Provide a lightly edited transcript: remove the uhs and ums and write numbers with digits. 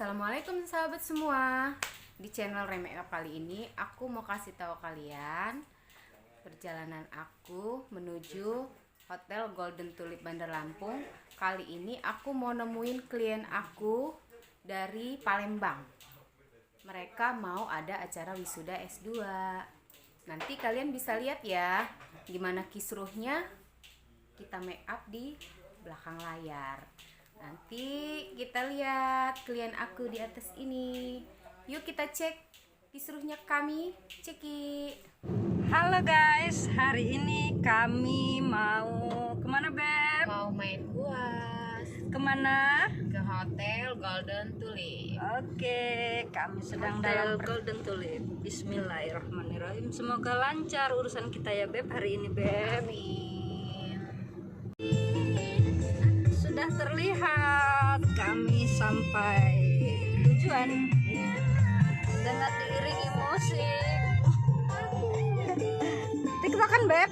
Assalamualaikum sahabat semua. Di channel Rey Makeup kali ini aku mau kasih tahu kalian perjalanan aku menuju Hotel Golden Tulip Bandar Lampung. Kali ini aku mau nemuin klien aku dari Palembang. Mereka mau ada acara wisuda S2. Nanti kalian bisa lihat ya gimana kisruhnya kita make up di belakang layar. Nanti kita lihat klien aku di atas ini. Yuk kita cek kisruhnya kami. Ceki. Halo guys, hari ini kami mau kemana Beb? Mau main puas. Kemana? Ke Hotel Golden Tulip. Oke, kami sedang dalam Golden Tulip. Bismillahirrahmanirrahim. Semoga lancar urusan kita ya Beb hari ini Beb. Amin. Sudah terlihat kami sampai tujuan dengan diiringi musik. TikTok kan Beb?